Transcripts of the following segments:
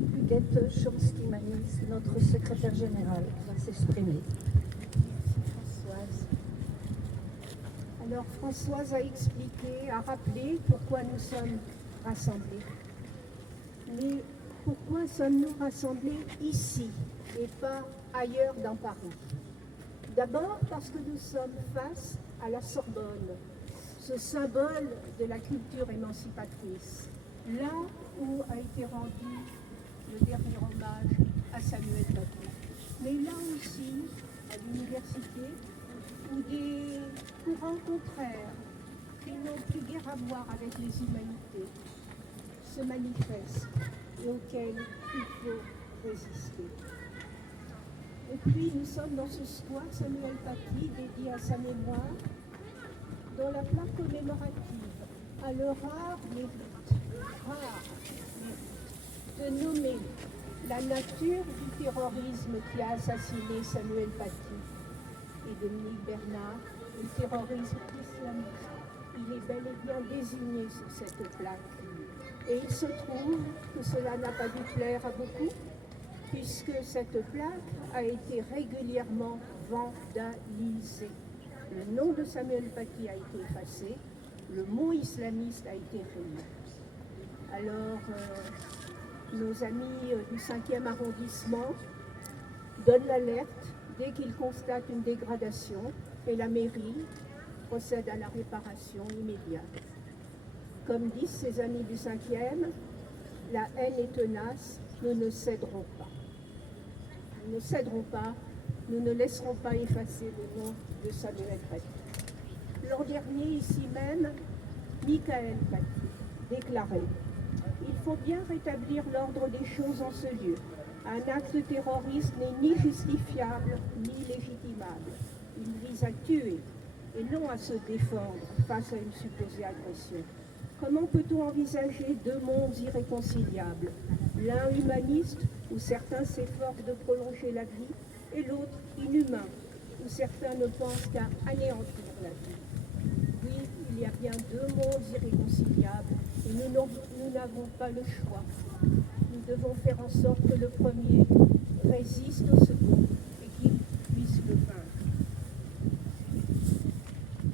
Huguette Chomsky-Manis, notre secrétaire générale, va s'exprimer. Françoise. Alors Françoise a expliqué, a rappelé pourquoi nous sommes rassemblés. Mais pourquoi sommes-nous rassemblés ici et pas ailleurs dans Paris? D'abord parce que nous sommes face à la Sorbonne, ce symbole de la culture émancipatrice, là où a été rendu le dernier hommage à Samuel Paty. Mais là aussi, à l'université, où des courants contraires qui n'ont plus guère à voir avec les humanités se manifestent et auxquels il faut résister. Et puis nous sommes dans ce square Samuel Paty dédié à sa mémoire, dont la plaque commémorative a le rare mérite de nommer la nature du terrorisme qui a assassiné Samuel Paty et Dominique Bernard, le terrorisme islamiste. Il est bel et bien désigné sur cette plaque. Et il se trouve que cela n'a pas dû plaire à beaucoup, puisque cette plaque a été régulièrement vandalisée. Le nom de Samuel Paty a été effacé, le mot islamiste a été remis. Alors, nos amis du 5e arrondissement donnent l'alerte dès qu'ils constatent une dégradation et la mairie procède à la réparation immédiate. Comme disent ses amis du 5e, la haine est tenace, nous ne céderons pas. Nous ne céderons pas, nous ne laisserons pas effacer le nom de Samuel Paty. L'an dernier, ici même, Michael Paty déclarait « Il faut bien rétablir l'ordre des choses en ce lieu. Un acte terroriste n'est ni justifiable ni légitimable. Il vise à tuer et non à se défendre face à une supposée agression. Comment peut-on envisager deux mondes irréconciliables, l'un humaniste, où certains s'efforcent de prolonger la vie, et l'autre inhumain, où certains ne pensent qu'à anéantir la vie? Oui, il y a bien deux mondes irréconciliables, et nous n'avons pas le choix. Nous devons faire en sorte que le premier résiste au second et qu'il puisse le vaincre.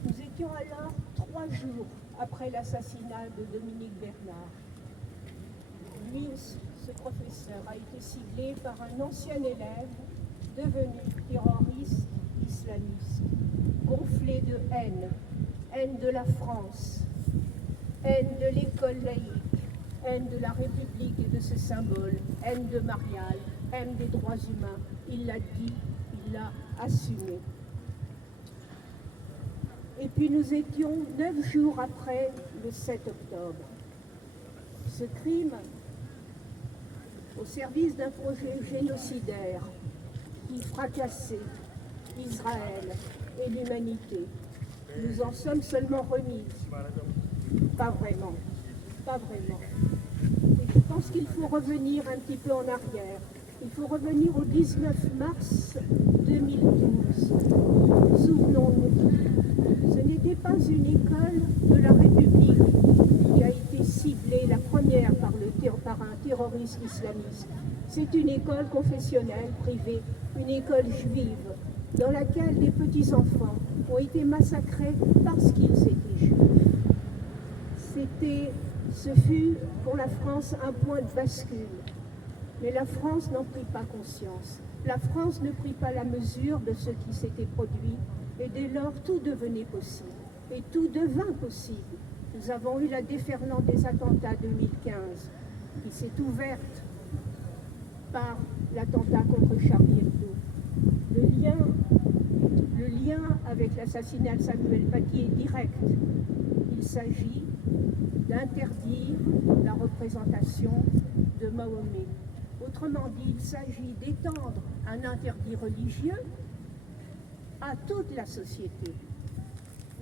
Nous étions alors 3 jours après l'assassinat de Dominique Bernard. Lui, ce professeur, a été ciblé par un ancien élève devenu terroriste islamiste, gonflé de haine, haine de la France, haine de l'école laïque, haine de la République et de ses symboles, haine de Marial, haine des droits humains. Il l'a dit, il l'a assumé. Et puis nous étions 9 jours après le 7 octobre. Ce crime, au service d'un projet génocidaire qui fracassait Israël et l'humanité. Nous en sommes seulement remises. Pas vraiment, pas vraiment. Et je pense qu'il faut revenir un petit peu en arrière. Il faut revenir au 19 mars 2012. Souvenons-nous, ce n'était pas une école de la République qui a été ciblée, la première par un terroriste islamiste. C'est une école confessionnelle privée, une école juive, dans laquelle des petits-enfants ont été massacrés parce qu'ils étaient juifs. Ce fut pour la France un point de bascule. Mais la France n'en prit pas conscience. La France ne prit pas la mesure de ce qui s'était produit et dès lors tout devenait possible. Et tout devint possible. Nous avons eu la déferlante des attentats 2015 qui s'est ouverte par l'attentat contre Charlie Hebdo. Le lien avec l'assassinat de Samuel Paty est direct. Il s'agit d'interdire la représentation de Mahomet. Autrement dit, il s'agit d'étendre un interdit religieux à toute la société.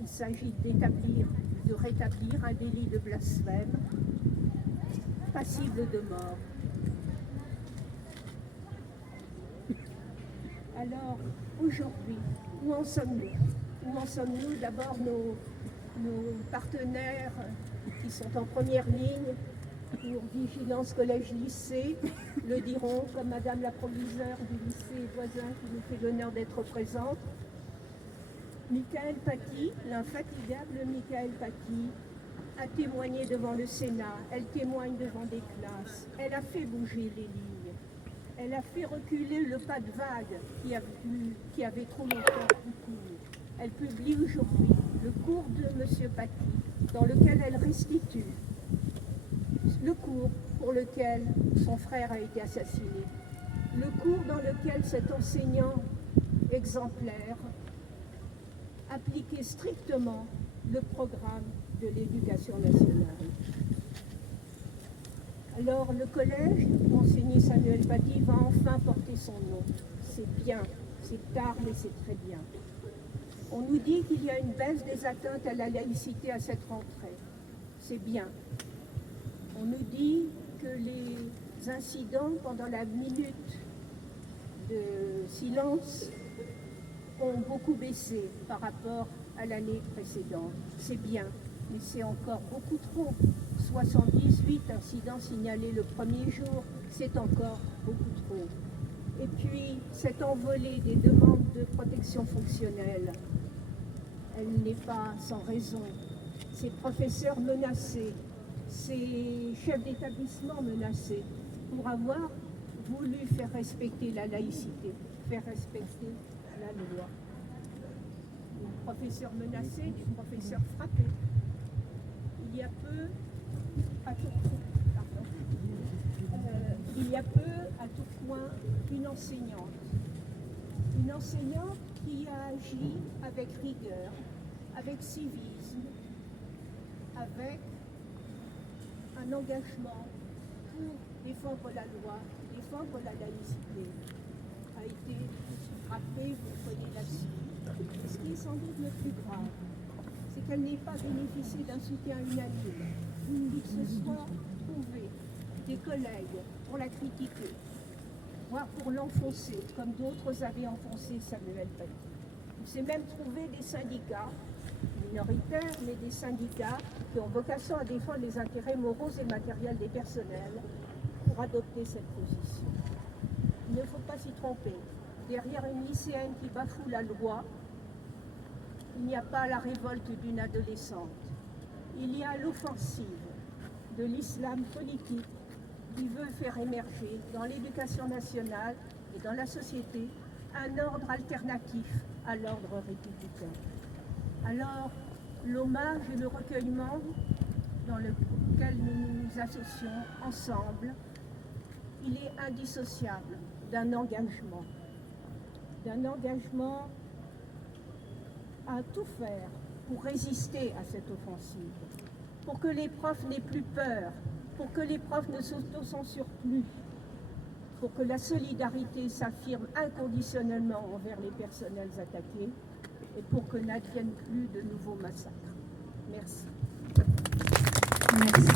Il s'agit de rétablir un délit de blasphème passible de mort. Alors, aujourd'hui, où en sommes-nous? Où en sommes-nous? D'abord, nos partenaires qui sont en première ligne pour vigilance collège-lycée le diront, comme Madame la proviseure du lycée voisin qui nous fait l'honneur d'être présente. Michael Paty, l'infatigable Michael Paty, a témoigné devant le Sénat, elle témoigne devant des classes, elle a fait bouger les lignes, elle a fait reculer le pas de vague qui avait trop longtemps pris court. Elle publie aujourd'hui le cours de M. Paty, dans lequel elle restitue le cours pour lequel son frère a été assassiné, le cours dans lequel cet enseignant exemplaire appliquait strictement le programme de l'éducation nationale. Alors le collège où enseignait Samuel Paty va enfin porter son nom. C'est bien, c'est tard, mais c'est très bien. On nous dit qu'il y a une baisse des atteintes à la laïcité à cette rentrée. C'est bien. On nous dit que les incidents pendant la minute de silence ont beaucoup baissé par rapport à l'année précédente. C'est bien, mais c'est encore beaucoup trop. 78 incidents signalés le premier jour, c'est encore beaucoup trop. Et puis, cette envolée des demandes de protection fonctionnelle, elle n'est pas sans raison. Ces professeurs menacés, ces chefs d'établissement menacés pour avoir voulu faire respecter la laïcité, faire respecter la loi. Des professeurs menacés, des professeurs frappés. Il y a peu, à Tourcoing, à Tourcoing, une enseignante qui a agi avec rigueur, avec civisme, avec un engagement pour défendre la loi, défendre la laïcité, a été frappée, vous prenez la suite. Ce qui est sans doute le plus grave, c'est qu'elle n'ait pas bénéficié d'un soutien unanime, ni que ce soit trouvé des collègues pour la critiquer, voire pour l'enfoncer, comme d'autres avaient enfoncé Samuel Paty. Il s'est même trouvé des syndicats, minoritaires, mais des syndicats qui ont vocation à défendre les intérêts moraux et matériels des personnels pour adopter cette position. Il ne faut pas s'y tromper. Derrière une lycéenne qui bafoue la loi, il n'y a pas la révolte d'une adolescente. Il y a l'offensive de l'islam politique qui veut faire émerger dans l'éducation nationale et dans la société un ordre alternatif à l'ordre républicain. Alors, l'hommage et le recueillement dans lequel nous nous associons ensemble, il est indissociable d'un engagement à tout faire pour résister à cette offensive, pour que les profs n'aient plus peur, pour que les profs ne s'autocensurent plus, pour que la solidarité s'affirme inconditionnellement envers les personnels attaqués et pour que n'adviennent plus de nouveaux massacres. Merci. Merci.